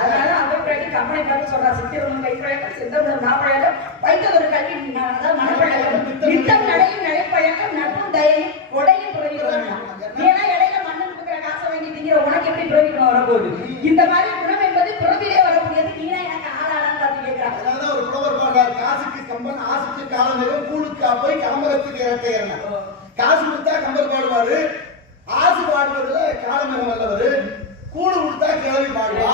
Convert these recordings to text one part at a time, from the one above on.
அதனால அவை பிராட்டி கம்பனை பார்த்து சொல்றா சித்திரமும் கைப்பழக்கம் சித்தமும் நாப்பழக்கம் வைத்தது ஒரு கல்வி. அதாவது மனப்பழக்கம் நித்தம் நடையும் நடைப்பழக்கம் நட்பும் தயையும் உடையும் புறவிக்கணும் ஏன்னா இடையில மண்ணு கொடுக்குற காசை வாங்கி திங்கிற உனக்கு எப்படி புறவிக்கணும் வரப்போகுது? இந்த மாதிரி குணம் என்பது பிறவிலே வரக்கூடியது. நீனா எனக்கு ஆளாளான்னு பார்த்து கேட்கிறான். அதனாலதான் ஒரு புலவர் பாடுறார், காசுக்கு கம்பன் ஆசுக்கு காலமிகம் கூழுக்கு போய் கலம்பகத்துக்கு இறக்கையறன காசு கொடுத்தா கம்பர் பாடுவாரு. ஆசு பாடுவதுல காலமிகம் வல்லவர். கூழு கொடுத்தா கிளவி பாடுவா.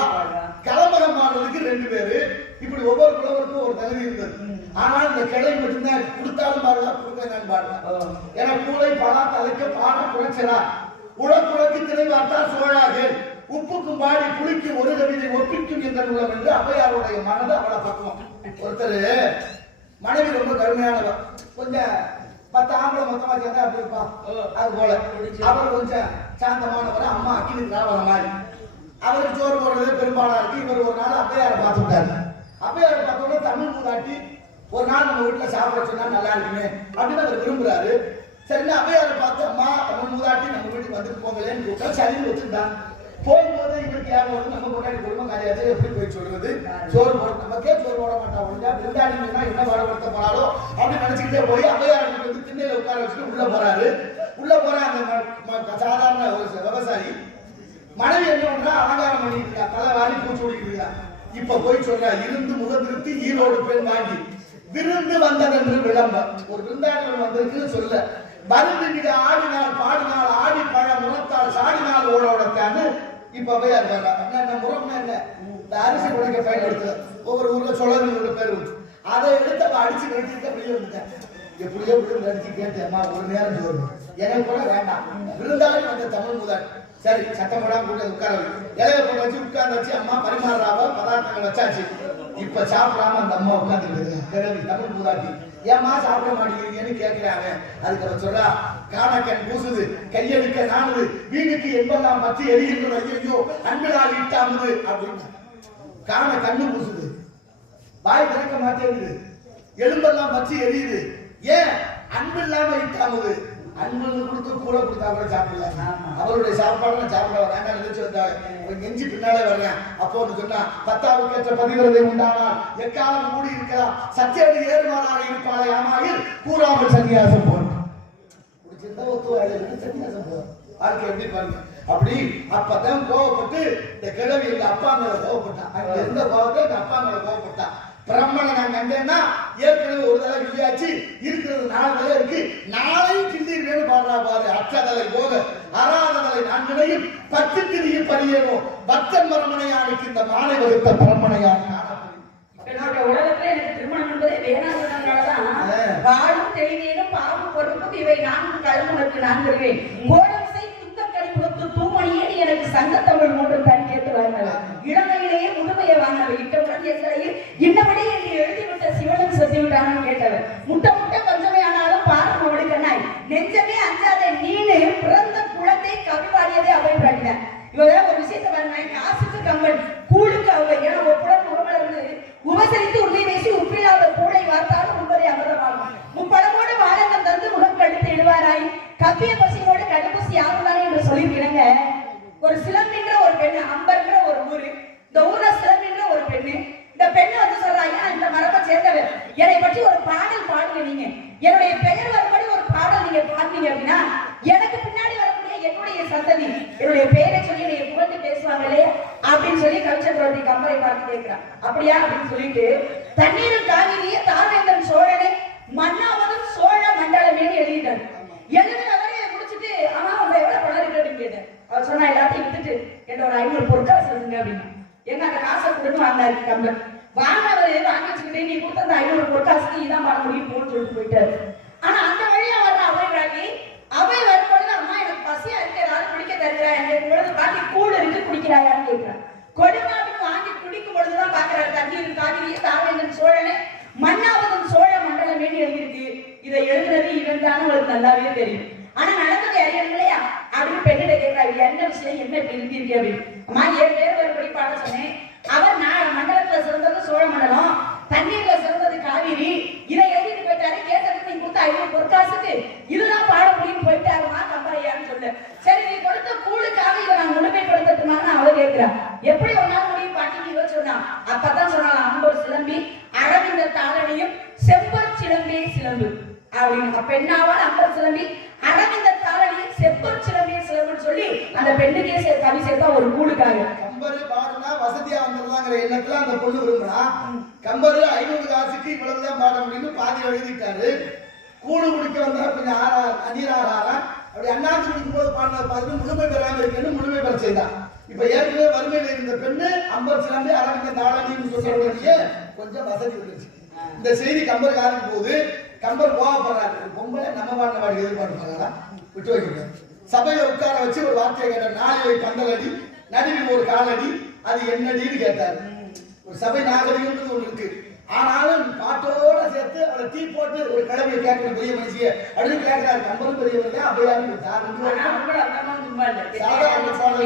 கலம்பகம் பாடுறதுக்கு ரெண்டு பேரு. இப்படி ஒவ்வொரு புலவருக்கும் ஒரு தகுதி இருந்தது. ஆனா இந்த கிளவி மட்டும்தான் கொடுத்தாலும் பாடுவா கொடுக்க பாடுவா. ஏன்னா கூளை பலா தலைக்க பாட குறைச்சலா உழக்குழக்கு திரை வார்த்தால் சோழாகேல் உப்புக்கும் பாடி புளிக்கு ஒரு கவிதை ஒப்பிக்கும் என்ற நூலம் என்று அவையாருடைய மனது அவளை பக்குவம். ஒருத்தர் மனைவி ரொம்ப கடுமையானவர். கொஞ்சம் பத்து ஆம்பளை மொத்தமா சேர்ந்தா அப்படி இருப்பான் அது போல. அவர் கொஞ்சம் சாந்தமானவர் அம்மா அக்கினி திராவண மாதிரி. அவருக்கு சோறு போடுறது பெரும்பாலா இருக்கு. இவர் ஒரு நாள் அப்பையாரை பார்த்துட்டாரு. அப்பையாரை பார்த்தோன்னா தமிழ் மூதாட்டி ஒரு நாள் நம்ம வீட்டுல சாப்பிட சொன்னா நல்லா இருக்குமே அப்படின்னு அவர் விரும்புறாரு. சரின்னு அப்பையாரை பார்த்து அம்மா தமிழ் மூதாட்டி நம்ம வீட்டுக்கு வந்துட்டு போங்களேன்னு கூப்பிட்டா சரின்னு வச்சுட்டான் போகும்போது இவருக்கு ஏன் வந்து நம்ம முன்னாடி குடும்பம் காரியாச்சு எப்படி போய் சொல்றது? சோறு போட நமக்கே சோறு போட மாட்டோம். ஒழுங்கா விருந்தாளிங்கன்னா என்ன வரப்படுத்த போறாளோ அப்படின்னு நினைச்சுக்கிட்டே போய் அவையாரை வந்து திண்ணையில உட்கார வச்சுட்டு உள்ள போறாரு. உள்ள போற அந்த சாதாரண ஒரு விவசாயி. மனைவி என்ன பண்றா? அலங்காரம் பண்ணிட்டு இருக்கா. தலை வாரி பூச்சி ஓடிக்கிறா இப்ப போய் சொல்றா இருந்து முகம் ஈரோடு பெண் வாங்கி விருந்து வந்ததென்று விளம்ப. ஒரு விருந்தாளர் வந்திருக்குன்னு சொல்ல மருந்து மிக ஆடினால் பாடினால் ஆடி பழ முறத்தால் சாடினால் ஓடோடத்தான்னு இப்ப போய் அது வர்றா. என்ன முறம்னா என்ன? இந்த அரிசி உடைக்க பயன்படுத்து ஒவ்வொரு ஊர்ல சொல்லு பேர் உண்டு அதை எடுத்து அவ அடிச்சு கட்டிட்டு வெளியே வந்துட்டேன் எப்படியோ விழுந்து அடிச்சு கேட்டேன் ஒரு நேரம் சொல்லணும் எனக்கு கூட வேண்டாம். விருந்தாளி வந்த தமிழ் முதல். சரி சத்தம் போடாம கூட உட்கார வை. இலைய போட்டு வச்சு உட்கார்ந்து வச்சு அம்மா பரிமாறாவ பதார்த்தங்கள் வச்சாச்சு. இப்ப சாப்பிடாம அந்த அம்மா உட்கார்ந்து கிழவி தமிழ் மூதாட்டி ஏம்மா சாப்பிட மாட்டேங்கிறீங்கன்னு கேட்கிறாங்க அதுக்கு அவன் சொல்றா காணக்கண் பூசுது கையெழுக்க நானுது வீணுக்கு என்பெல்லாம் பற்றி எரிகின்றது ஐயோ அன்பினால் ஈட்டாமுது அப்படின்னு. காண கண்ணு பூசுது. வாய் திறக்க மாட்டேங்குது. எலும்பெல்லாம் பற்றி எரியுது. ஏன்? அன்பு இல்லாம இட்டாமுது. அன்பு கொடுத்து கூட கொடுத்தா கூட சாப்பிடல அவருடைய சாப்பாடு நான் சாப்பிட வேண்டாம் நினைச்சு வந்தாங்க ஒரு நெஞ்சு பின்னாலே வரேன் அப்போ ஒன்று சொன்னா பத்தாவுக்கு ஏற்ற பதிவிரதை உண்டானால் எக்காலம் கூடி இருக்கலாம்? சத்தியடி ஏறுமாறாக இருப்பாளே ஆமாயில் கூறாமல் சன்னியாசம் போன் பிடிச்சிருந்தா ஒத்து வாழ சன்னியாசம் போன் வாழ்க்கை எப்படி பாருங்க. அப்படி அப்பதான் கோவப்பட்டு இந்த கிழவி எங்க அப்பா மேல கோவப்பட்டான். இருந்த கோவத்தை எங்க அப்பா மேல கோவப்பட்டான். பிரம்மனை நான் கண்டேன்னா ஏற்கனவே ஒரு தடவை கிள்ளியாச்சு இருக்கிறது நாலு தலை இருக்கு. நாளையும் கிள்ளிருக்கேன்னு பாடுறா பாரு அச்சதலை போக. அறாததலை நான் நினையும் பத்து திரியில் பரியேனோ பக்தன் மரமனையானுக்கு இந்த மாலை வகுத்த பிரம்மனையான் உலகத்துல எனக்கு திருமணம் என்பதே ஆ. வாழும் தெளிவியலும் பாவம் பொறுப்பும் இவை நான்கு கருமனுக்கு நான் தருவேன் கோடம்சை துக்கக்கடி முகத்து தூமணியேடி எனக்கு சங்கத்தமிழ் மூன்று தன் முழுமையை வாழ்ந்தவர் இளமையிலேயே முதுமையை வாங்கினவர் இட்டவுடன் எங்களையில் இன்னபடி என்று எழுதிவிட்ட சிவனும் செத்து கேட்டவர் முட்டை முட்டை பஞ்சமே ஆனாலும் பாரம் அவளுக்கு நாய் நெஞ்சமே அஞ்சாத நீனு பிறந்த குழந்தை கவி பாடியதே அவை பாடினார் இவதான் ஒரு விஷயத்தை பாருங்க காசுக்கு கம்பன் கூழுக்கு அவை ஏன்னா ஒப்புடன் முகமலர்ந்து உபசரித்து உண்மை பேசி உப்பில்லாத கூடை வார்த்தாலும் உண்பதை அமிர்தமாகும் முப்படமோடு வாழங்கள் தந்து முகம் கடுத்து இடுவாராய் கப்பிய பசியோடு கடுப்பசி யாருதானே என்று சொல்லியிருக்கிறாங்க ஒரு சிலம்பின்ற ஒரு பெண்ணு அம்பர்ன்ற ஒரு ஊரு இந்த ஊர்ல சிலம்பின்ற ஒரு பெண்ணு இந்த பெண்ணு வந்து சொல்றா ஐயா இந்த மரபை சேர்ந்தவர் என்னை பற்றி ஒரு பாடல் பாடுங்க நீங்க என்னுடைய பெயர் வரும்படி ஒரு பாடல் நீங்க பாடுனீங்க அப்படின்னா எனக்கு பின்னாடி வரக்கூடிய என்னுடைய சந்ததி என்னுடைய பெயரை சொல்லி என்னுடைய புகழ்ந்து பேசுவாங்களே அப்படின்னு சொல்லி கவிச்சந்திரவதி கம்பரை பார்த்து கேட்கிறான் அப்படியா அப்படின்னு சொல்லிட்டு தண்ணீரில் காவிரியே தாவேந்திரன் சோழனே மன்னாவதும் சோழ மண்டலமேன்னு எழுதிட்டார். எழுதினவரே முடிச்சுட்டு ஆமா அவங்க எவ்வளவு பணம் இருக்கு அப்படின்னு கேட்டேன். அவர் சொன்னா எல்லாத்தையும் வித்துட்டு என்ன ஒரு ஐநூறு பொருட்காசு இருந்துங்க அப்படின்னு. எங்க அந்த காசை கொடுன்னு வாங்கினாரு கம்பன் வாங்கினவரு வாங்கி வச்சுக்கிட்டே நீ கொடுத்த அந்த ஐநூறு பொருட்காசுக்கு இதான் பண்ண முடியும் போன்னு சொல்லிட்டு போயிட்டாரு. ஆனா அந்த வழியா வர்ற அவை ராகி அவை வரும்பொழுது அம்மா எனக்கு பசியா இருக்கு ஏதாவது குடிக்க தருகிறா? எனக்கு பொழுது பாட்டி கூழ் இருக்கு குடிக்கிறாயான்னு கேட்கிறான் கொடுமாட்டுக்கு வாங்கி குடிக்கும் பொழுதுதான் பாக்குறாரு தண்ணீர் காவிரி தாவேந்தன் சோழனே மன்னாவதன் சோழ மண்டலம் வேண்டி எழுதியிருக்கு இதை எழுதுறது இவன் தான் உங்களுக்கு நல்லாவே தெரியும். ஆனா நடந்தது அறியணும் இல்லையா அப்படின்னு பெண்ணிட கேட்கிறாரு என்ன விஷயம்? என்ன இப்படி எழுதியிருக்கு அப்படின்னு. அம்மா ஏழு பேர் ஒரு படிப்பாட சொன்னேன். அவர் நான் மண்டலத்துல சிறந்தது சோழ மண்டலம் தண்ணீர்ல சிறந்தது காவிரி. இதை எழுதிட்டு போயிட்டாரு. கேட்டதுக்கு நீ கொடுத்த ஐநூறு பொற்காசுக்கு இதுதான் பாட முடியும் போயிட்டாருமா கம்பரையான்னு சொல்லு. சரி நீ கொடுத்த கூழுக்காக இதை நான் முழுமைப்படுத்தட்டுமான்னு அவர் கேட்கிறார் எப்படி ஒரு நாள் முடியும்? பாட்டிக்கு இவ சொன்னா. அப்பதான் சொன்னாங்க அம்பர் சிலம்பி அரவிந்த தாளனையும் செம்பர் சிலம்பே சிலம்பு பெண்ணாவால் அம்பர் சிலம்பி அரவிந்த தாளனையும் செப்பர் சிலம்பிய சிலம்புன்னு சொல்லி அந்த பெண்ணுக்கே சே- கவி சேர்த்தா ஒரு கூலுக்காக கம்பரு பாடுனா வசதியா வந்துடலாங்கிற எண்ணத்துல அந்த பொண்ணு விரும்புறா. கம்பரு ஐநூறு காசுக்கு இவ்வளவுதான் பாட முடியும்னு பாதி எழுதிட்டாரு. கூடு குடிக்க வந்தா கொஞ்சம் ஆறா நீராகாரம் அப்படி அண்ணாந்து குடிக்கும் போது பாடின பார்த்து முழுமை பெறாம இருக்குன்னு முழுமை பெற செய்தான் இப்ப ஏற்கனவே வறுமையில இருந்த பெண்ணு அம்பர் சிலம்பி அரவிந்த தாளனின்னு சொல்றவங்க கொஞ்சம் வசதி இருந்துச்சு இந்த செய்தி கம்பருக்கு ஆரம்பிக்கும் போது கம்பர் கோவப்படுறாரு பொம்பளை நம்ம பாடின பாடி எதிர்பார்ப்பாங்களா விட்டு வைக்கிறேன் சபையில உட்கார வச்சு ஒரு வார்த்தையை கேட்டார். நாளை பந்தலடி நடுவில் ஒரு காலடி அது என்னடின்னு கேட்டார். ஒரு சபை நாகரிகம்ன்றது ஒண்ணு இருக்கு. ஆனாலும் பாட்டோட சேர்த்து அவளை தீ போட்டு ஒரு கிழமையை கேட்கிற பெரிய மனுஷிய அப்படின்னு கேட்கிறாரு. கம்பரும் பெரியவர்கள்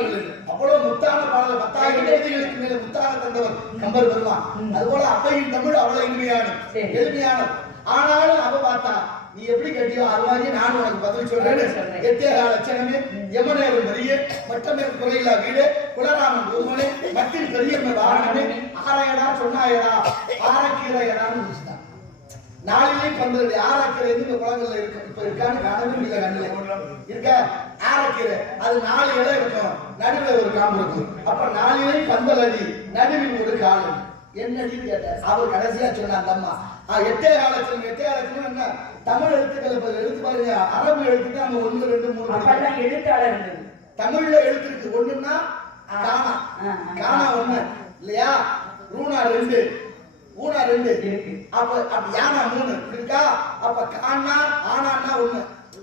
இல்லை. அவ்வளவு முத்தான பாடல் பத்தாயிரம் எழுத்துகளுக்கு மேல முத்தாக தந்தவர் கம்பர் பெருமான். அதுபோல அப்பையின் தமிழ் அவ்வளவு இனிமையான சரி. எளிமையான ஆனாலும் அவ பார்த்தா நீ எப்படி கேட்டியோ அது மாதிரி நான் உனக்கு பதில் சொல்றேன். எத்தேகா லட்சணமே யமனேறு மரிய மட்டமே குறையில்லா வீடு குலராமன் ஒருமனே மட்டில் பெரியம்மை வாகனமே ஆராயடா சொன்னாயடா ஆரக்கீரையடான்னு முடிச்சுட்டான் நாளிலே பண்றது ஆராக்கீரை எந்த குளங்கள்ல இருக்கு இப்ப இருக்கான்னு காணவே இல்லை கண்ணுல. இருக்க? ஆராக்கீரை. அது நாலு இடம் இருக்கும். நடுவுல ஒரு காம்பு இருக்கும். அப்ப நாளிலே பந்தல் அடி நடுவில் ஒரு காலம் என்னடின்னு கேட்டார் அவர் கடைசியா சொன்ன அந்த அம்மா எட்டே காலத்துல எட்டே காலத்துல என்ன? தமிழ் எழுத்துக்கள் எழுத்து பாருங்க. அரபு எழுத்துக்கு நம்ம ஒண்ணு ரெண்டு மூணு. அப்பெல்லாம் எழுத்தாளர் தமிழ்ல எழுத்து இருக்கு. ஒண்ணுன்னா காணா. காணா ஒண்ணு. இல்லையா? ரூணா ரெண்டு. ஊனா ரெண்டு. அப்ப அப்ப யானா மூணு. இருக்கா அப்ப காணா ஆனான்னா ஒண்ணு.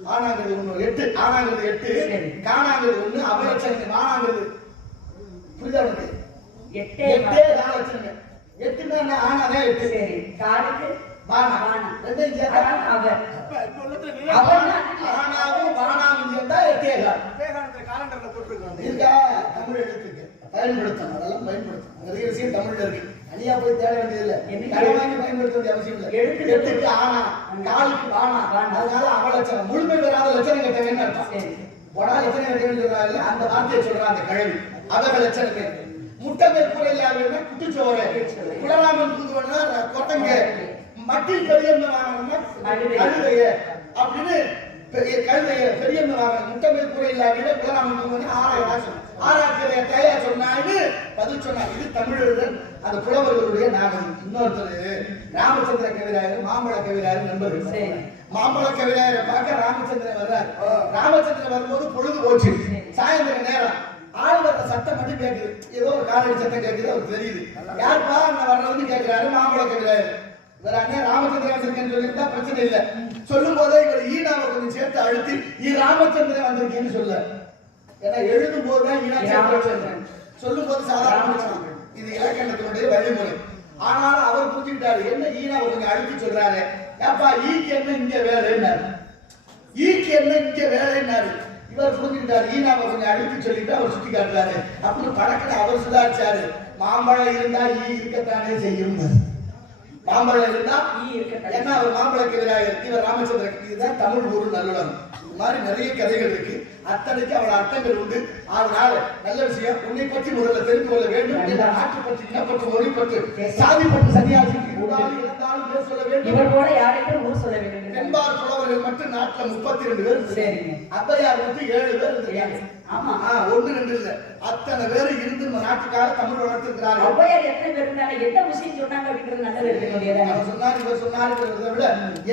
ஆனாங்கிறது ஒண்ணு. எட்டு. ஆனாங்கிறது எட்டு. காணாங்கிறது ஒண்ணு. அபலட்சணம் வானாங்கிறது புரியுதா உனக்கு எட்டே எட்டே என்ன? ஆனாதான் எட்டு. சரி காலுக்கு வானா. வானா. ரெண்டையும் சேர்த்தா அவர். அவர் ஆனாவும் வானாவும் சேர்த்தா எட்டே கால் விவேகானந்தர் காலண்டர்ல போட்டிருக்காங்க. இருக்கா தமிழ் எழுத்துக்கு. பயன்படுத்தணும். அதெல்லாம் பயன்படுத்தணும். நிறைய விஷயம் தமிழ்ல இருக்கு. தனியா போய் தேட வேண்டியதில்லை. என்ன கடை வாங்கி பயன்படுத்த வேண்டிய அவசியம் இல்லை. எழுத்துக்கு எட்டுக்கு ஆனா காலுக்கு வானா. அதனால அவலட்சணம் முழுமை பெறாத லட்சணம் அர்த்தம்? சரி. போனா லட்சணம் கட்டவேன்னு சொல்றாங்க அந்த வார்த்தையை சொல்றான் அந்த கழவி. அவக லட்சணமே முட்டை மேற்கூரை இல்லாத குட்டிச்சோறு குலராமன் தூதுவனா கொட்டங்க மட்டில் பெரியம்மை வாங்கணும்னா. அழுதைய அப்படின்னு பெரிய கழுதைய பெரியம்மை வாங்கணும். முட்டை மேற்கூரை இல்லாத குலராமன் தூதுவனா ஆறாயிரம் ஆறாக்கிற கையா சொன்னான்னு பதில் சொன்னாங்க இது தமிழர்கள் அந்த புலவர்களுடைய நாகரிகம் இன்னொருத்தர் ராமச்சந்திர கவிராயர் மாம்பழ கவிராயர் நண்பர்கள். மாம்பழ கவிராயரை பார்க்க ராமச்சந்திரன் வர்றார். ராமச்சந்திரன் வரும்போது பொழுது போச்சு. சாயந்தர நேரம். ஆள் வர்ற சத்தம் மட்டும் கேக்குது. ஏதோ ஒரு காலடி சத்தம் கேக்குது அவருக்கு தெரியுது. யாருப்பா அங்க வர்றதுன்னு கேக்குறாரு மாம்பழ கவிராயர் இவர் அண்ணன் ராமச்சந்திரன் வந்திருக்கேன்னு சொல்லியிருந்தா பிரச்சனை இல்லை. சொல்லும் போதே இவர் ஈனாவை கொஞ்சம் சேர்த்து அழுத்தி ஈ ராமச்சந்திரன் வந்திருக்கேன்னு சொல்ல. ஏன்னா எழுதும் போதுதான் ஈனா ராமச்சந்திரன். சொல்லும் போது சாதாரண. இது இலக்கணத்தினுடைய வழிமுறை. ஆனாலும் அவர் புரிஞ்சுக்கிட்டாரு என்ன ஈனாவை கொஞ்சம் அழுத்தி சொல்றாரு? ஏப்பா ஈக்கு என்ன இங்க வேலைன்னாரு. ஈக்கு என்ன இங்க வேலைன்னாரு? இவர் புரிஞ்சுக்கிட்டாரு. ஈனாவை கொஞ்சம் அழுத்தி சொல்லிட்டு அவர் சுத்தி காட்டுறாரு. அப்படின்னு படக்கட அவர் சுதாரிச்சாரு. மாம்பழம் இருந்தா ஈ இருக்கத்தானே செய்யும். மாம்பழம் இருந்தா. என்ன அவர் மாம்பழக்கு விநாயகர் இவர் ராமச்சந்திரன் இதுதான் தமிழ் ஊர் நல்லுடன் இது மாதிரி நிறைய கதைகள் இருக்கு. அத்தனைக்கு அவள் அர்த்தங்கள் உண்டு. அதனால நல்ல விஷயம். உன்னை பற்றி முதல்ல தெரிந்து கொள்ள வேண்டும். நாட்டு பற்றி இனப்பற்று மொழி பற்று சாதி பற்று சன்னியாசிக்கு இவர் போல யாரையும் ஊர் சொல்ல வேண்டும் பெண்பார் புலவர்கள் மட்டும் நாட்டுல முப்பத்தி ரெண்டு பேர். சரிங்க. அத்தையார் மட்டும் ஏழு பேர் ஆமா. ஒண்ணு ரெண்டு இல்ல. அத்தனை பேர் இருந்து நம்ம நாட்டுக்காக தமிழ் வளர்த்திருக்கிறார்கள். ஔவையார் எத்தனை பேர் இருந்தாங்க? என்ன விஷயம் சொன்னாங்க அப்படின்றது நல்லது இருக்க முடியாது அவர் சொன்னார் இவர் சொன்னாருங்கிறத விட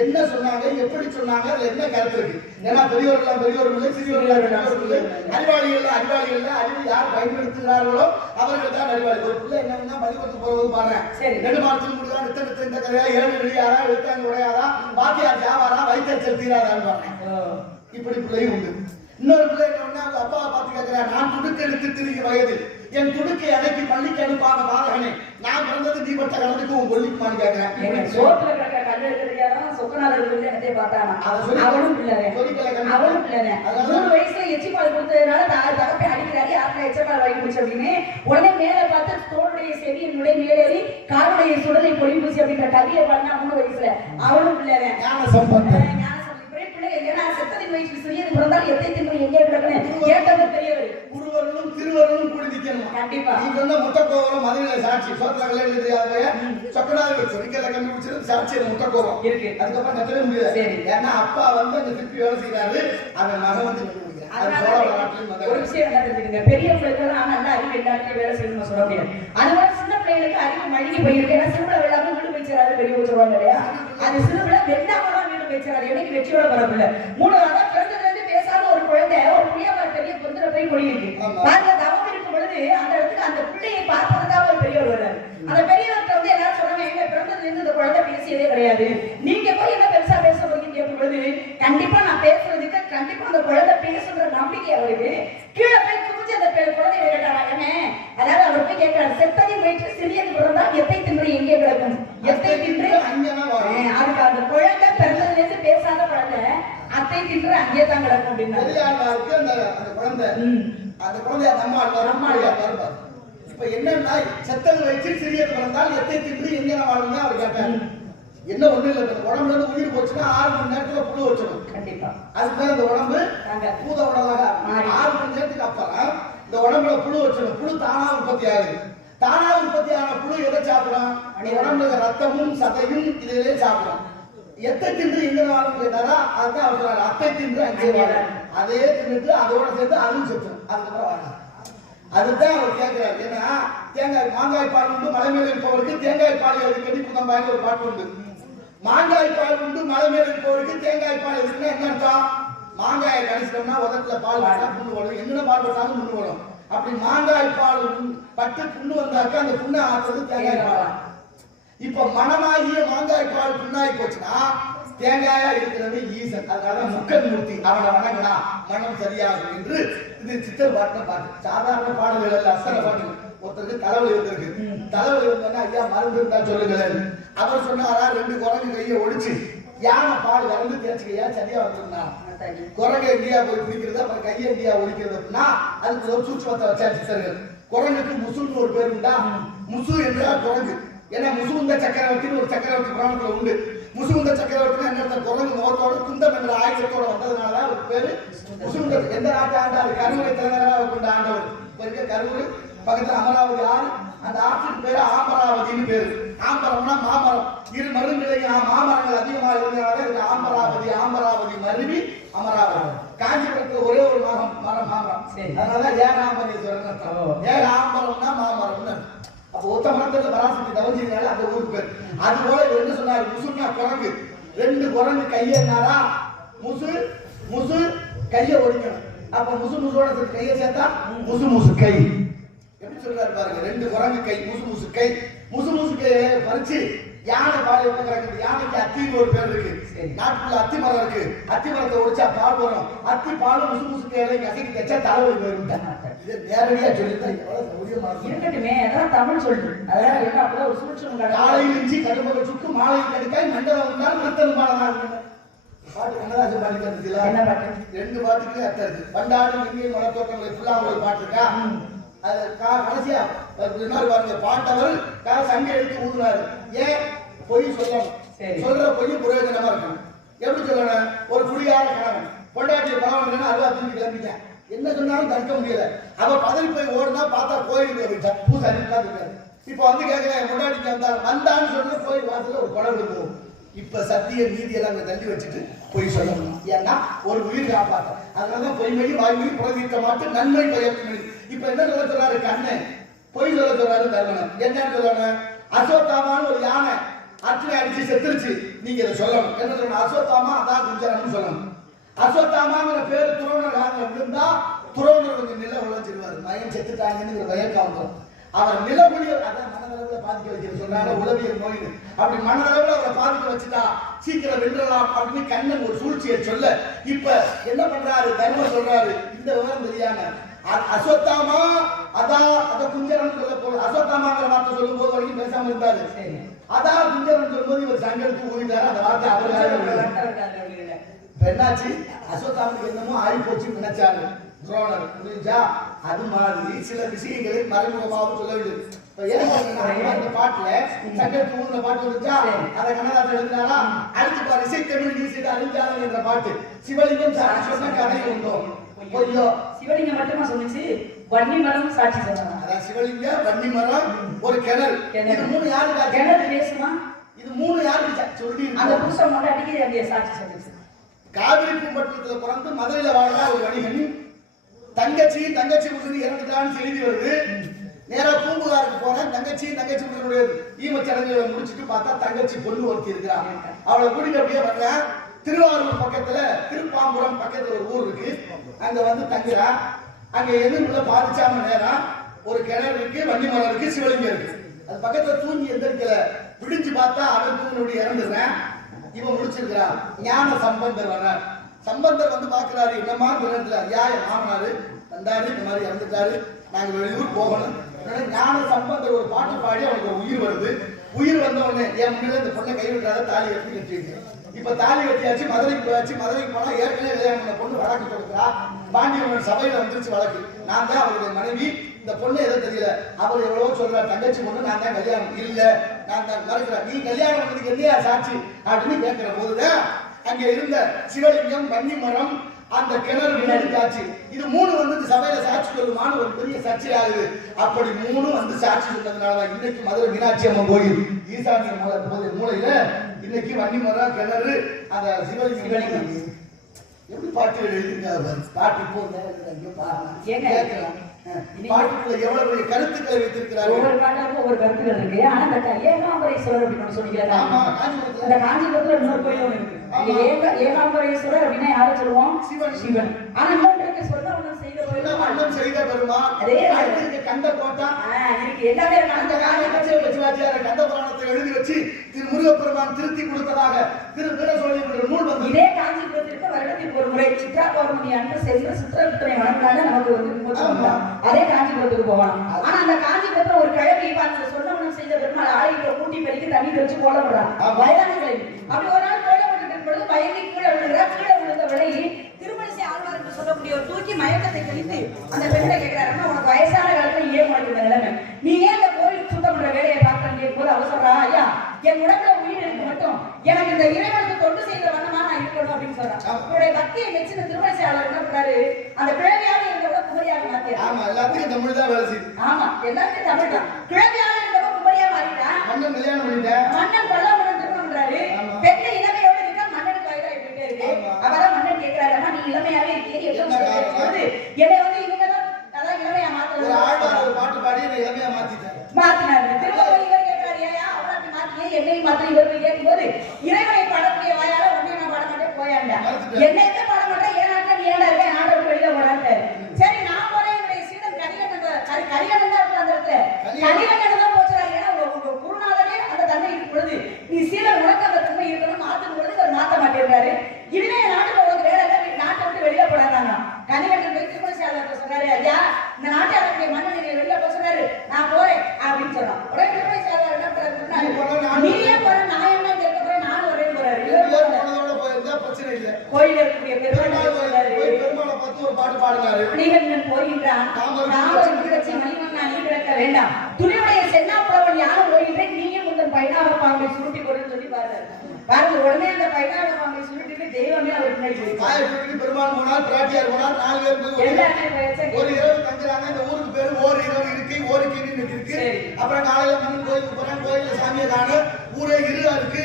என்ன சொன்னாங்க எப்படி சொன்னாங்க அதுல என்ன கருத்து இருக்கு? ஏன்னா பெரியவர்கள் பெரியவர்கள் இல்லை சிறியவர்கள் இல்லை. அறிவாளிகள் அறிவாளிகள் அறிவு யார் பயன்படுத்துகிறார்களோ அவர்கள் தான் அறிவாளி. ஒரு பிள்ளை என்னன்னா பள்ளிக்கூடத்துக்கு போறது பாருங்க. சரி. ரெண்டு நித்த நித்த இந்த கதையா ஏழு வெளியாரா எழுத்தாங்க உடையாரா? வாத்தியார் ஜாவாரா வைத்தியர் தீராதான்னு இப்படி பிள்ளையும் உண்டு. இன்னொரு பிள்ளை ஒண்ணு, அவங்க அப்பாவை பார்த்து கேட்கிறா நான் துடுக்கு எடுத்து திரிகிற வயது என் துடுக்கை அடக்கி பள்ளிக்கு அனுப்பாத பாதகனே நான் பிறந்தது நீ பட்ட கலந்துக்கு உன் கொல்லிக்குமான்னு கேட்கிறேன் சோத்துல கிடக்க கல்லு எடுக்கிறதுக்காக சொக்கநாதர் இருந்து என்னத்தையும் பார்த்தானா? அதை சொல்லி- அவளும் கண்ணு. அவளும் மூணு வயசுல எச்சி பால் கொடுத்ததுனால த- தகப்பை அடிக்கிறாரு. யாருக்கா எச்ச பால் வாங்கி குடிச்சு அப்படின்னு. உடனே மேல பார்த்து தோளுடைய செவியினுடைய மேலேறி காலுடைய சுடலை பொழி பூசி அப்படின்ற கவியை மூணு வயசுல. அவளும் பிள்ளைவே. ஞான சம்பந்தம் பிள்ளை. ஏன்னா செத்ததின் வயிற்றில் சிறியது பிறந்தால் எத்தை தின்று எங்கே பெரியவர். கண்டிப்பா. நீ சொன்ன முட்டைக்கோவரம் மதுரையில சாட்சி. சோத்துல கல்யாணம் தெரியாத சொக்கனாவே வச்சு விக்கல கண்டுபிடிச்சது சாட்சி அது முட்டைக்கோவரம் இருக்கு. அதுக்கப்புறம் கட்டவே முடியாது சரி. ஏன்னா அப்பா வந்து அங்க திருப்பி வேலை செய்யறாரு அவன் மகன் வந்து அதனால ஒரு விஷயம் என்ன தெரிஞ்சுக்கங்க. பெரியவங்களுக்கு எல்லாம் நல்ல அறிவு எல்லாருக்கும் வேலை செய்யணும்னு சொல்ல முடியாது. அது மாதிரி சின்ன பிள்ளைகளுக்கு அறிவு மழுங்கி போயிருக்கு. ஏன்னா சிறுபிள்ளை வெள்ளாம வீடு வச்சிடாது பெரியவங்க சொல்லுவாங்க இல்லையா? அது சிறுபிள்ளை வெள்ளாம தான் வீடு வச்சிடாது எனக்கு வெற்றியோட வரப்பில்லை மூணாவதா பிறந்ததுல இருந்து பேசாத ஒரு குழந்தை ஒரு புளியமர பெரிய பொந்துல போய் கொடியிருக்கு. ஆமா. பாருங்க தவம் பொழுது அந்த இடத்துக்கு அந்த பிள்ளையை பார்ப்பதற்காக ஒரு பெரியவர் வர்றாரு அந்த பெரியவர்கிட்ட வந்து எல்லாரும் சொல்றாங்க எங்க பிறந்ததுல இருந்து இந்த குழந்தை பேசியதே கிடையாது. நீங்க போய் என்ன பெருசா பேச கேட்கும் பொழுது கண்டிப்பா நான் பேசுறதுக்கு கண்டிப்பா அந்த குழந்தை பேசுன்ற நம்பிக்கை அவருக்கு. கீழே போய் குமிச்சு அந்த பெ- குழந்தைய கேட்டாராங்க அதாவது அவர் போய் கேட்கிறாரு செத்ததின் வயிற்று சிறியது பிறந்தால் எத்தை தின்று எங்கே கிடக்கும்? எத்தை தின்று அதுக்கு அந்த குழந்தை பிறந்ததுல இருந்து பேசாத குழந்தை அத்தை தின்று அங்கே தான் கிடக்கும் அப்படின்னா அந்த குழந்தை. அந்த குழந்தைய நம்ம நம்ம இப்ப என்னன்னா செத்தல் வச்சு சிறியது பிறந்தால் எத்தை தின்று எங்க வாழுங்க அவர் கேட்டாரு என்ன ஒண்ணு இல்ல இந்த உடம்புல இருந்து உயிர் போச்சுன்னா ஆறு மணி நேரத்துல புழு வச்சிடும். கண்டிப்பா. அதுக்கு மேல இந்த உடம்பு. பூத மாறி. ஆறு மணி நேரத்துக்கு அப்புறம் இந்த உடம்புல புழு வச்சிடும். புழு தானா உற்பத்தி ஆகுது. தானா உற்பத்தி ஆன புழு எதை சாப்பிடும்? அந்த உடம்புல ரத்தமும் சதையும் இதுலயே சாப்பிடும். எத்தை தின்று எங்க வாழும் கேட்டாரா அதுதான் அவர் அத்தை தின்று அங்கே வாழும். அதையே தின்னுட்டு அதோட சேர்ந்து அதுவும் செத்துரும் அதுக்கப்புறம் வாழலாம் அதுதான் அவர் கேட்கிறார் ஏன்னா தேங்காய் மாங்காய் பால் உண்டு மலை மேல இருப்பவருக்கு தேங்காய் பால் எதுக்கடி குதம்பாய்னு ஒரு பாட்டு உண்டு. மாங்காய் பால் உண்டு மலை மேல இருப்பவருக்கு தேங்காய் பால் எதுக்குன்னா என்ன அர்த்தம்? மாங்காயை கடிச்சிட்டோம்னா உதட்டுல பால் வச்சா புண்ணு வரும். எங்கன பால் பட்டாலும் புண்ணு வரும். அப்படி மாங்காய் பால் பட்டு புண்ணு வந்தாக்க அந்த புண்ணை ஆற்றுறது தேங்காய் பாலா. இப்ப மனமாகிய மாங்காய் பால் புண்ணாகி போச்சுன்னா தேங்காயா இருக்கிறது ஈசன். அதனால முக்கன் மூர்த்தி அவனை வணங்கினா மனம் சரியாகும் என்று இது சித்தர் பாட்டுல பாட்டு. சாதாரண பாடல்கள் அல்ல அசர பாட்டு ஒருத்தருக்கு தலைவலி வந்திருக்கு. தலைவலி வந்தோன்னா ஐயா மருந்து இருந்தா சொல்லுங்களேன். அவர் சொன்னாரா ரெண்டு குரங்கு கையை ஒடிச்சு யானை பால் கலந்து தேய்ச்சிக்கையா சரியா வந்துருந்தா குரங்கு இந்தியா போய் பிடிக்கிறது அப்புறம் கையை இந்தியா ஒடிக்கிறது அப்படின்னா அதுக்கு ஒரு சூட்சமத்தை வச்சா சித்தர்கள். குரங்குக்கு முசுன்னு ஒரு பேர் உண்டா? முசு என்றால் குரங்கு. ஏன்னா முசுகுந்த சக்கரவர்த்தின்னு ஒரு சக்கரவர்த்தி புராணத்துல உண்டு. முசுகுந்த சக்கரவர்த்தினா என்ன? குரங்கு முகத்தோட குந்தம் என்ற ஆயுதத்தோட வந்ததுனால தான் அவருக்கு பேரு முசுகுந்த. எந்த நாட்டு ஆண்டாரு கருவறை தலைநகராக கொண்ட ஆண்டவர். இப்ப இருக்க பக்கத்துல அமராவதி ஆறு அந்த ஆற்றுக்கு பேரு ஆம்பராவதின்னு பேரு. ஆம்பரம்னா மாமரம். இரு மருந்துகளை மாமரங்கள் அதிகமாக இருந்தனால இதுக்கு ஆம்பராவதி ஆம்பராவதி மருவி அமராவதி. காஞ்சிபுரத்துல ஒரே ஒரு மரம் மரம் மாமரம். அதனால ஏகாம்பரேஸ்வரன் அர்த்தம். ஏகாம்பரம்னா மாமரம்னு அப்போ ஒத்த மரத்துல பராசக்தி தவஞ்சினால அந்த ஊருக்கு பேர். அது போல இவர் என்ன சொன்னாரு? முசுன்னா குரங்கு. ரெண்டு குரங்கு கையனாரா முசு முசு கைய ஒடிக்கணும். அப்ப முசு முசோட சேர்த்து கையை சேர்த்தா முசு முசு கை. எப்படி சொல்றாரு பாருங்க. ரெண்டு குரங்கு கை முசு முசு கை. முசு முசு கையை பறிச்சு யானை பால் எப்படி கிடக்குது. யானைக்கு அத்தின்னு ஒரு பேர் இருக்கு. சரி. நாட்டுக்குள்ள அத்தி மரம் இருக்கு. அத்தி மரத்தை ஒடிச்சா பால் வரும். அத்தி பால் முசு முசு கையில கசக்கி தச்சா தலைவலி போயிருந்தாங்க இது நேரடியா சொல்லித்தான் எவ்வளவு சௌரியமா இருக்கும். இருக்கட்டுமே அதான் தமிழ் அதெல்லாம் என்ன அப்பதான் ஒரு சூழ்ச்சி காலையில் இஞ்சி கடுப்பக சுக்கு மாலையில் கடுக்காய் மண்டலம் உண்டால் மத்தன் மாலதான் பாட்டு கண்ணதாசன் பாட்டு கருத்துல என்ன பாட்டு? ரெண்டு பாட்டுக்கு அர்த்தம் இருக்கு. பண்டாடு இங்கே ஃபுல்லா உங்களுக்கு பாட்டு இருக்கா? அது கா- கடைசியா நாள் பாருங்க பாட்டவர் கா சங்க எடுத்து ஊதுனாரு. ஏன்? பொய் சொல்லணும். சொல்ற பொய் பிரயோஜனமா இருக்கணும். எப்படி சொல்லணும்? ஒரு குடியார கணவன். பொண்டாட்டிய பணம் அருவா திரும்பி கிளம்பிட்டேன். என்ன சொன்னாலும் தடுக்க முடியல. அவ பதவி போய் ஓடுனா பார்த்தா கோயிலுக்கு போயிட்டா பூசாரி இருக்காது இப்ப வந்து கேட்கிறேன் முன்னாடி வந்தாள் வந்தான்னு சொன்னா கோயில் வாசல ஒரு குடம் விழுந்துரும் இப்ப சத்திய நீதி எல்லாம் அங்க தள்ளி வச்சுட்டு பொய் சொல்லணும். ஏன்னா ஒரு உயிர் காப்பாற்ற அதனாலதான் பொய்மையும் வாய்மொழி புறதீட்ட மாட்டு நன்மை பயக்கும் இப்ப என்ன சொல்ல சொல்றாரு கண்ணன் பொய் சொல்ல சொல்றாரு தர்மனன் என்னன்னு சொல்லணும்? அசோத்தாமான்னு ஒரு யானை அர்ச்சனை அடிச்சு செத்துருச்சு. நீங்க இதை சொல்லணும். என்ன சொல்லணும்? அசோத்தாமா அதான் குஞ்சரன்னு சொல்லணும். அஸ்வத்தாமாங்கிற பேரு துறவனர் காலில் விழுந்தா துறவனர் கொஞ்சம் நில உழைச்சிருவாரு. மயம் செத்துட்டாங்கன்னு பயக்கம் வந்துடும் அவர் நிலமொழிய அதான் மனதளவுல பாதிக்க வைக்கிற சொல்றாங்க உளவியல் நோயின்னு அப்படி மனதளவுல அவரை பாதிக்க வச்சுட்டா சீக்கிரம் வென்றலாம் அப்படின்னு கண்ணன் ஒரு சூழ்ச்சியை சொல்ல இப்ப என்ன பண்றாரு? தர்மம் சொல்றாரு இந்த விவரம் தெரியாம அ- அஸ்வத்தாமா அதான் அத குஞ்சரன் சொல்ல போது அஸ்வத்தாமாங்கிற வார்த்தை சொல்லும் போது வரைக்கும் பேசாம இருந்தாரு. அதான் குஞ்சரன் சொல்லும்போது இவர் சங்கெடுத்து ஊறினாரு அந்த வார்த்தை அவர் இப்ப என்னாச்சு அசோத்தாமனுக்கு என்னமோ ஆகி போச்சுன்னு நினைச்சாரு துரோணர் புரிஞ்சா? அது மாதிரி சில விஷயங்களை மறைமுகமாகவும் சொல்ல வேண்டும். இப்ப ஏன் இந்த பாட்டுல சங்கத்து ஊர்ல பாட்டு வந்துச்சா? அதை கண்ணதாசன் எழுதினாரா? அடுத்து பாரு இசை தமிழ் அறிஞ்சாலும் என்ற பாட்டு. சிவலிங்கம் சாட்சி சொன்ன கதை உண்டோ? பொய்யோ? சிவலிங்கம் மட்டுமா சொன்னுச்சு? வன்னிமரம் சாட்சி சொன்னாங்க அதான் சிவலிங்கம் வன்னி மரம் ஒரு கிணறு. இது மூணு யாருக்கு? கிணறு பேசுமா இது மூணு யாருக்கு சொல்லி அந்த. புருஷன் முன்னாடிக்கு அப்படியே சாட்சி சொல்லிச்சு. காவிரி பூம்பட்டினத்துல பிறந்து மதுரையில வாழ்ந்தா ஒரு வணிகன் தங்கச்சி தங்கச்சி முருகன் இறந்துட்டான்னு செய்தி வருது. நேரா பூம்புகாருக்கு போறேன். தங்கச்சி தங்கச்சி முருகனுடைய ஈமச்சடங்குகளை முடிச்சுட்டு பார்த்தா தங்கச்சி பொண்ணு ஒருத்தி இருக்கிறான் அவளை கூட்டிட்டு அப்படியே வர்றேன் திருவாரூர் பக்கத்துல திருப்பாம்புரம் பக்கத்துல ஒரு ஊர் இருக்கு. அங்க வந்து தங்குறா. அங்க எதிர்ப்புல பாதிச்சாம நேரம் ஒரு கிணறு இருக்கு வண்டி மரம் இருக்கு சிவலிங்கம் இருக்கு. அது பக்கத்துல தூங்கி எந்திரிக்கல. விடிஞ்சு பார்த்தா அவன் தூங்கினுடைய இறந்துடுறேன். இவன் முடிச்சிருக்கிறான். ஞான சம்பந்தர் வர்றார். சம்பந்தர் வந்து பாக்குறாரு என்னமா நேரத்துல ஐயா என் மாமனாரு வந்தாரு இந்த மாதிரி இறந்துட்டாரு. நாங்க வெளியூர் போகணும். ஞான சம்பந்தர் ஒரு பாட்டு பாடி அவனுக்கு ஒரு உயிர் வருது. உயிர் வந்த உடனே என் முன்னாடி இந்த பொண்ணை கைவிட்டாத தாலி எடுத்து கட்டிருக்கு இப்ப தாலி கட்டியாச்சு மதுரைக்கு போயாச்சு. மதுரைக்கு போனா ஏற்கனவே கல்யாணம் பண்ண பொண்ணு வழக்கு கொடுக்குறா. பாண்டியவன் சபையில வந்துருச்சு வழக்கு. நான் தான் அவருடைய மனைவி. இந்த பொண்ணு எதை தெரியல. அவர் எவ்வளவோ சொல்றார் தங்கச்சி பொண்ணு நான் தான் கல்யாணம். இல்ல. நான் தான் மறுக்கிறேன். நீ கல்யாணம் பண்ணதுக்கு என்னையா சாட்சி? அப்படின்னு கேட்கிற போதுதான் அங்க இருந்த சிவலிங்கம் வன்னி மரம் அந்த கிணறு கிணறு சாட்சி. இது மூணு வந்து சபையில சாட்சி சொல்லுமான ஒரு பெரிய சர்ச்சை ஆகுது. அப்படி மூணு வந்து சாட்சி சொன்னதுனால தான் இன்னைக்கு மதுரை மீனாட்சி அம்மன் கோயில் ஈசானிய மூல மூலை- மூலையில இன்னைக்கு வன்னி மரம் கிணறு அந்த சிவலிங்கம். எப்படி பாட்டு எழுதிருக்காரு பாட்டு? கேட்கலாம். பாட்டுக்குள்ள எவ்வளவு பெரிய கருத்துக்களை வைத்திருக்கிறார்கள்? ஒவ்வொரு பாட்டாலும் ஒவ்வொரு கருத்துக்கள் இருக்கு. ஆனா அந்த ஏகாம்பரேஸ்வரர் அப்படின்னு காஞ்சிபுரத்துல. அந்த காஞ்சிபுரத்துல இன்னொரு கோயில் ஒண்ணு இருக்கு. ஏகாம்பரேஸ்வரர் அப்படின்னா யாரை சொல்லுவோம்? சிவன். சிவன். ஆனா இன்னொன்று இருக்கு செய்த செய்த பெருமாள். அதே. இருக்க கந்த கோட்டா இருக்கு. எல்லாமே. அந்த காஞ்சிபுரத்துல கந்த எழுதி வச்சு திரு முருகப்பெருமான் திருத்தி கொடுத்ததாக திரு வீரசோழி என்ற நூல் வந்து இதே காஞ்சிபுரத்திற்கு வருடத்திற்கு ஒரு முறை சித்ரா பௌர்ணமி அன்று சென்று சித்திரத்துறை வணங்கினாலும் நமக்கு வந்து. அதே காஞ்சிபுரத்துக்கு போகலாம். ஆனா அந்த காஞ்சிபுரத்துல ஒரு இப்ப அந்த சொன்னவனம் செய்த பெருமாள் ஆலைகளை கூட்டி பெருக்கி தண்ணி தெளிச்சு கோலப்படுறான். வயதான கிழமை அப்படி ஒரு நாள் கோலப்பட்டு பொழுது மயங்கி கீழே விழுகிறா கீழே விழுந்த விலை திருமணிசை ஆழ்வார் என்று சொல்லக்கூடிய ஒரு தூக்கி மயக்கத்தை கழித்து அந்த பெண்ணை கேட்கிறாருன்னா உனக்கு வயசான காலத்துல ஏன் உனக்கு இந்த நிலைமை? நீ ஏன் இந்த கோயில் பார்க்கறேன் போது அவ சொல்றா ஐயா என் உடம்புல உயிர் இருக்கு மட்டும். எனக்கு இந்த இறைவனுக்கு தொண்டு செய்த வண்ணமா நான் இருக்கணும் அப்படின்னு சொல்றான் அவருடைய பக்தியை மெச்சின திருமணிசை ஆழ்வார் என்ன பண்றாரு? அந்த கிழவியாக இருந்தவங்க குமரியாக மாத்தியாரு ஆமா எல்லாத்துக்கும் தமிழ் தான் வேலை செய்யுது. ஆமா எல்லாருமே தமிழ் தான். கிழவியாக இருந்தவங்க குமரியா மாறிட்டா? மன்னன் கல்யாணம் பண்ணிட்டேன் மன்னன் பல்லாமன் திருமணம்ன்றாரு ஆமா. பெண்ணு இளமையோட இருக்கா மன்னனுக்கு போயிட்டே இருக்கு. அவதான் மன்னன் கேட்கிறாரு நீ இளமையாவே இருக்கீங்க என்ன என்ன காரணம்? சொல்றது என்னை வந்து இவங்க தான் அதான் இளமையா ஒரு ஆழ்வார் மாத்தணும் ஒரு பாட்டு பாடி என்னை இளமையா மாத்திட்டேன் மாத்தினாரு திரும்ப போய் இவர் கேட்கிறாரு ஏயா அவரை அப்படி மாத்தியே என்னையும் மாத்தி இவர் போய் கேட்கும்போது இறைவனை பாடக்கூடிய வாயால உன்னை நான் பாட மாட்டேன் போயாண்டா மறுத்துட்டாரு. என்னை எந்த பாட மாட்டேன் ஏன் நாட்டில் நீ ஏன்டா இருக்க நாட்டை விட்டு வெளியில போடான்ட்டு சரி நான் போறேன் என்னுடைய சீடன் கரிகண்டன் கரி கரிகண்டன் தான் இருக்கு அந்த இடத்துல கரிகண்டன். கரிகண்டன் தான் போச்சுறாரு ஏன்னா உங்க உங்க குருநாதனே அந்த தன்மை இருக்கும் பொழுது நீ சீடன் உனக்கு அந்த தன்மை இருக்கணும் மாத்தும் பொழுது அவர் மாத்த மாட்டேங்கிறாரு இதுவே நாட்டுல உனக்கு வேலை இல்லை நீ நாட்டை விட்டு வெளியில போடாதாங்க கரிகண்டன் போய் திருமண சேலத்தை சொன்னாரு ஐயா இந்த நாட்டை அவருடைய மன்னன் என்னை வெளியில போக சொன்னாரு நான் போறேன் அப்படின்னு சொன்னான் உடனே திருமண சேலர் என்ன நீ போனா பண்றாரு நானும் நீயே போற நான் என்ன இங்க இருக்க போறேன் நானும் வரேன்னு போறாரு ரெண்டு இவர் பேரும் போறாரு. போனதோட போயிருந்தா பிரச்சனை இல்லை கோயில்ல இருக்கக்கூடிய பெருமாள் பெருமாள் சொல்றாரு போய் பெருமாளை பார்த்து ஒரு பாட்டு பாடுனாரு மணிகண்டன் போகின்றான் தாமரை தாமரை புரட்சி மணிவண்ணா நீ கிடக்க வேண்டாம் துணிவுடைய சென்னாப்புறவன் யாரும் போகின்றேன் நீயும் உந்தன் பைனாவ பாம்பை சுருட்டி கொடுன்னு சொல்லி பாருங்க பாருங்க உடனே அந்த பைனாவ பாம்பை சுருட்டிட்டு தெய்வமே அவர் பின்னாடி போயிடுச்சு. காயப்பட்டு பெருமாள் போனார் நாலு பேர் போய் ஒரு-? ஒரு இரவு தங்குறாங்க இந்த ஊருக்கு பேரு ஓர் இரவு இருக்கு ஓரிக்கை இருக்கு சரி. அப்புறம் காலையில மண் கோயிலுக்கு போறேன் கோயில்ல சாமியை காண ஊரே இருளா இருக்கு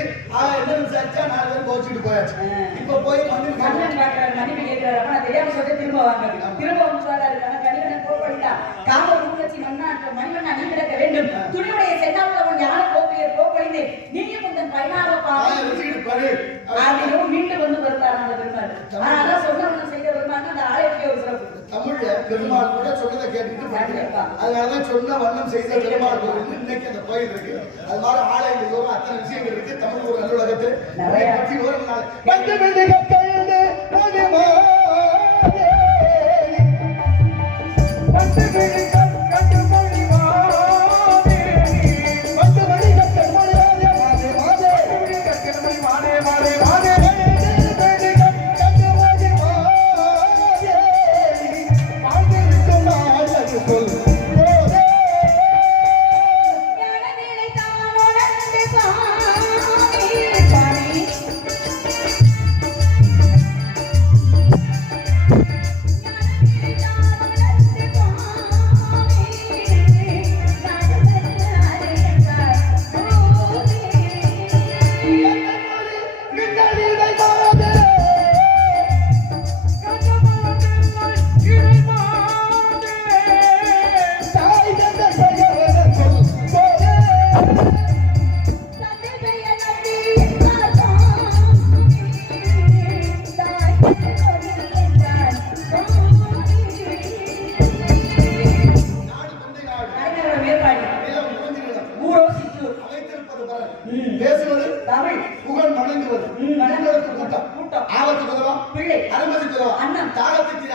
என்ன விசாரிச்சா நாலு பேர் கோச்சிட்டு போயாச்சு. இப்ப போய் மண்ணு பார்க்கிறார், மனைவி கேட்கிறார், நான் தெரியாம சொல்லிட்டு திரும்ப வாங்க. திரும்ப வந்து சொல்றாரு, கணிகண்டன் கோபப்பட்டான். காம ரூபச்சி மன்னா, மணிவண்ணா நீ கிடக்க வேண்டும். துணிவுடைய சென்னாவுள்ளவன் ஞான கோபியர் கோப்பழிந்து, நீயும் பாம்பை வச்சுக்கிட்டு பாரு மீண்டும் வந்து வருத்தாராம் அந்த பெருமாள். ஆனா அதான் சொன்னவன் செய்த பெருமாள்னா அந்த ஆலயத்துக்கே ஒரு தமிழ்ல பெருமாள் கூட சொன்னதை கேட்டுக்கிட்டு படிக்கிறேன் அதனாலதான் சொன்ன வண்ணம் செய்த பெருமாள் கோவில் இன்னைக்கு அந்த கோயில் இருக்கு. அது மாதிரி ஆலயங்கள் தோறும் அத்தனை விஷயங்கள் இருக்கு. தமிழ் ஒரு நல்லுலகத்தில் பற்றி ஒரு நாள்.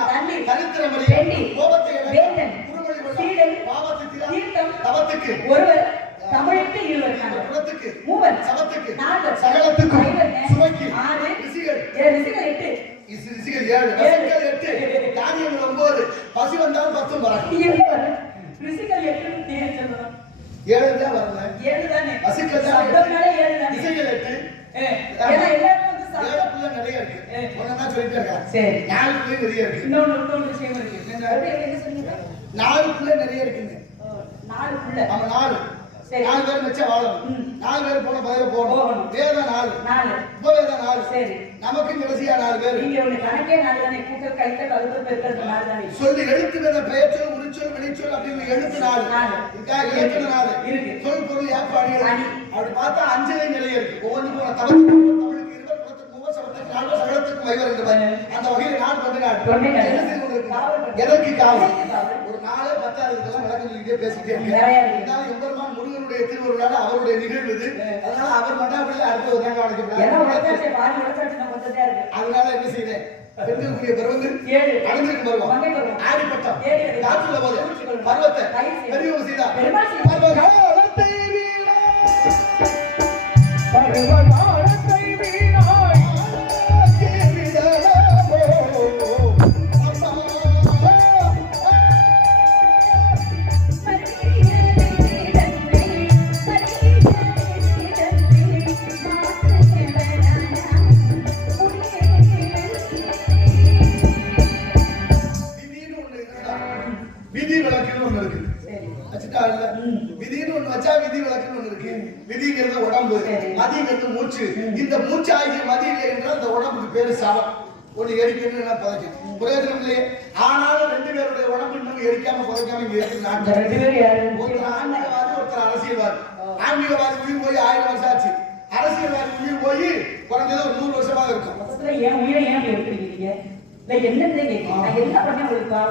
தண்ணீர். சரித்திரமணி வேண்டி. கோபத்தை வேந்தன். சீடன். பாவத்தித்திரா தீர்த்தம். தவத்துக்கு ஒருவர் தமிழுக்கு இருவர் இந்த கணவர். குலத்துக்கு மூவர் சபத்துக்கு நால்வர் சகலத்துக்கு ஐவர்ங்க. சுமைக்கு ஆறு ரிஷிகள் ஏழு ரிஷிகள் எட்டு ரிஷிகள் ஏழு ரசங்கள் எட்டு ஒன்பது பசி வந்தால் பத்தும் எட்டுன்னு பேர் சொல்லணும் ஏழு தான் வரல ஏழு தானே சப்தம்னாலே ஏழு தானே எட்டு ஏன்னா சப்தம். ஏழு பிள்ளை நிறைய இருக்கு. ஒன்னா சொல்லிட்டே இருக்காங்க சரி. நாலு பிள்ளை நிறைய இருக்கு. இன்னொன்னு இன்னொரு விஷயம் இருக்கு. என்ன சொன்னீங்க நாலு பிள்ளை நிறைய இருக்குங்க. நாலு புள்ள நம்ம நாலு. சரி. நாலு பேர் வச்சா வாழணும். நாலு பேர் போன பதில போகணும். வேதம் நாலு. நாலு. உபவேதம் நாலு. சரி. நமக்கு கடைசியா நாலு பேர். நீங்க ஒண்ணு கணக்கே நாலு தானே கூட்டல் கழித்தல் கழுத்தல் பெருக்கிறது நாலு தானே சொல்லி எழுத்து வேத பெயர்ச்சொல் உரிச்சொல் அப்படின்னு எழுத்து நாலு. நாலு. இருக்கா? இலக்கண நாலு. இருக்கு. சொல் பொருள் அணி. அப்படி பார்த்தா அஞ்சலே நிலைய இருக்கு. ஒவ்வொன்று போன தமிழுக்கு நால்வர் சகலத்துக்கும் ஐவர் என்று பாரு. அந்த வகையில் கொண்டே நாடு. என்ன செய்து கொண்டிருக்கு? காவல் பண்ணு. எதற்கு காவல்? ஒரு நாளே பத்தாவது இதெல்லாம் விளக்கம் சொல்லிட்டே பேசிட்டே எம்பெருமான் முருகனுடைய திருவருளால அவருடைய நிகழ்வு இது அதனால அவர் மண்டாபடியில் அடுத்த ஒரு கொஞ்சம் இருக்கு அதனால என்ன செய்தேன் பெண்களுக்குரிய பருவங்கள் ஏழு அடைந்திருக்கும் பருவம். ஆடிப்பட்டம். காற்றுள்ள போது. பருவத்தை. பெரியவங்க செய்தா மூச்சு இந்த மூச்சு ஆகிய மதி இல்லை என்றால் அந்த உடம்புக்கு பேரு சவம் ஒண்ணு எரிக்கணும் என்ன புதைக்கும். பிரயோஜனம் இல்லையே. ஆனாலும் ரெண்டு பேருடைய உடம்பு இன்னும் எரிக்காம புதைக்காம இங்க இருக்கு. நாட்டு ஒருத்தர் ஆன்மீகவாதி ஒருத்தர் அரசியல்வாதி. ஆன்மீகவாதி உயிர் போய் ஆயிரம் வருஷம் ஆச்சு. அரசியல்வாதி உயிர் போய் குறைஞ்சது ஒரு நூறு வருஷமாக இருக்கும். ஏன் உயிரை ஏன் எடுத்துருக்கீங்க நான் என்ன பண்ண உங்களுக்கு?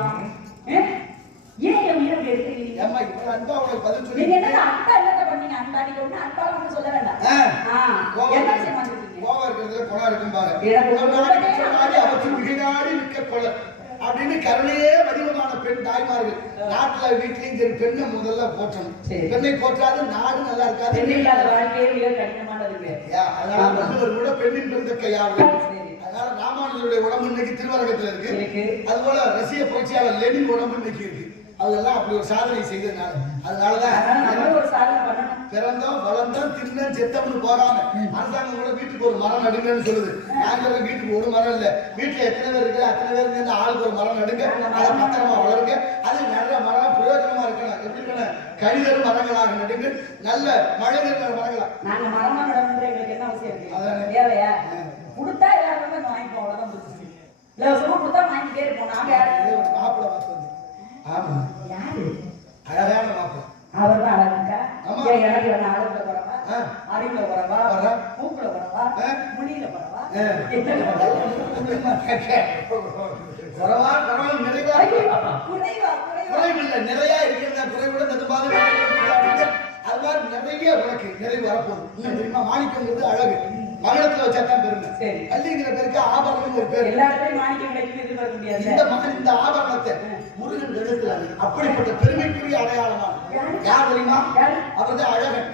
ஏன் என் உயிரை இப்ப அன்பா உனக்கு பதில் சொல்லி நீங்க என்ன அன்பா பண்ணீங்க? அன்பா நீங்க ஒண்ணு அன்பா ஒண்ணு சொல்ல வேண்டாம். என்ன பண்ணிருக்கீங்க கோவம் இருக்கிறதுல குணம் இருக்கும் பாரு. எனக்கு ஒரு கொண்டாடி குணமே கொண்டாடி அவற்றை மிகைநாடி மிக்க கொள்ள. அப்படின்னு கருணையே வடிவமான பெண் தாய்மார்கள். நாட்டுல வீட்லயும் சரி பெண்ணை முதல்ல போற்றணும். பெண்ணை போற்றாது நாடு நல்லா இருக்காது. பெண் இல்லாத வாழ்க்கையே மிக கடினமானதுங்க அதனால கூட பெண்ணின் பிறந்த கையாவது. அதனால ராமானுஜருடைய உடம்பு இன்னைக்கு திருவரங்கத்துல இருக்கு. அதுபோல ரஷ்ய புரட்சியாளர் லெனின் உடம்பு இன்னைக்கு இருக்கு. அதெல்லாம் அப்படி ஒரு சாதனை செய்ததுனால. அதனால அதனாலதான் பிறந்தோம் வளர்ந்தோம் தின்னோம் செத்தோம்னு போகாம அரசாங்கம் கூட வீட்டுக்கு ஒரு மரம் நடுங்கன்னு சொல்லுது. நான் சொல்றேன் வீட்டுக்கு ஒரு மரம் இல்ல? வீட்டுல எத்தனை பேர் இருக்கு அத்தனை பேர் இருந்து ஆளுக்கு ஒரு மரம் நடுங்க அதை பத்திரமா வளருங்க. அது நல்ல மரம் பிரயோஜனமா இருக்கணும். எப்படி இருக்கணும்? கழிதல் மரங்களாக நடுங்க நல்ல மழை நிற மரங்களா நாங்க மரமா நடந்து எங்களுக்கு என்ன அவசியம் தேவையா? கொடுத்தா வந்து வாங்கிப்போம் அவ்வளவுதான் இலவசமா கொடுத்தா வாங்கிட்டே இருப்போம். நாங்க மாப்பிள்ளை பார்த்து ஆமா. யாரு? அழகான மாப்பிள்ளை அவர் தான் அழகா. ஏன் எனக்கு என்ன அழகுல போறவா? ஆ. அறிவுல போறா. மூக்குல போறவா? ஆ. முடியில போறவா? குறவா குறவா நிறைவா. குறைவா குறைவா? குறைவில்லை நிறைய இருக்கிறத? குறைவிட அது மாதிரி நிறைய உனக்கு நிறைவு வரப்போகுது. இன்னும் தெரியுமா? மாணிக்கங்கிறது அழகு. மகளத்துல வச்சா தான் பெருமை. சரி. ஆபரணம் ஒரு பேர் எல்லா இடத்துலயும் மாணிக்கம் கிடைக்கும் எதிர்பார்க்க முடியாது. இந்த மகன் இந்த ஆபரணத்தை முருகன் அணிந்து, அப்படிப்பட்ட பெருமைக்குரிய அடையாளமான யார்? தெரியுமா? அழகன்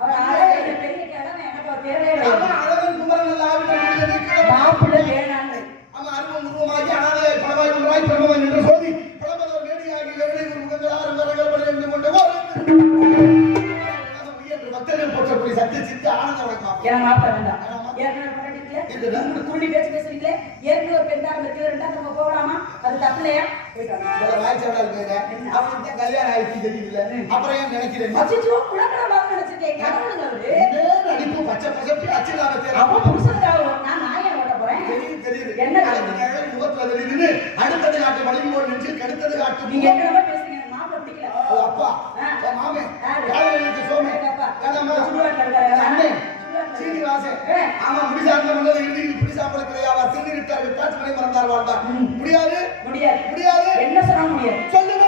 அவர் அழகு பெரிய கிழமை எனக்கு அவர் தேவையே அவன் கிடையாது அழகன் குமரன். மாப்பிள்ளை வேணான்னு ஆமா, அருவம் உருவமாகி அனாதையாய் பலவாய் ஒன்றாய் பிரமவன் என்று சோதி பலபதர் வேணியாகி வேலை முகங்கள் ஆறு வரங்கள் பன்னிரண்டு கொண்டு பக்தர்கள் போற்றக்கூடிய சத்திய சித்து ஆனந்த வழக்கம் ஏன்னா மாப்பிள்ளை வேண்டாம். ஆமா. உங்களுக்கு துருடி பேச்சு பேசுறீங்களே? ஏற்கனவே ஒரு பெண்ணா இருந்திருக்கு ரெண்டா நம்ம போகலாமா? அது தப்பு இல்லையா தான் கல்யாணம் ஆயிடுச்சு தெரியல. அப்புறம் ஏன் நினைக்கிறேன் நினைச்சிருக்கேன். என்ன நடிப்பு பச்சை பசப்பி அச்சிலாம அவன் புருஷனுக்காக ஒரு நான் ஓட்ட போறேன்? தெரியுது தெரியுது. என்ன? முகத்துல தெரியுதுன்னு அடுத்தது காட்டு போல் நின்று கெடுத்தது காட்டு நீங்க. என்னென்னமோ பேசுறீங்க, மாப்பிள்ளை பிடிக்கல. அப்பா? காலையில இருந்து சோமே. அண்ணே சீனிவாசன். ஆமா முடிசார்ந்த மன்னர் இறுதியில் பிடிசாப்பல கிடையாவா திருநிட்டார் விட்டாச்சு மணி மறந்தார் வாழ்ந்தார். முடியாது? முடியாது. முடியாது? என்ன சொன்னா முடியாது. சொல்லுங்க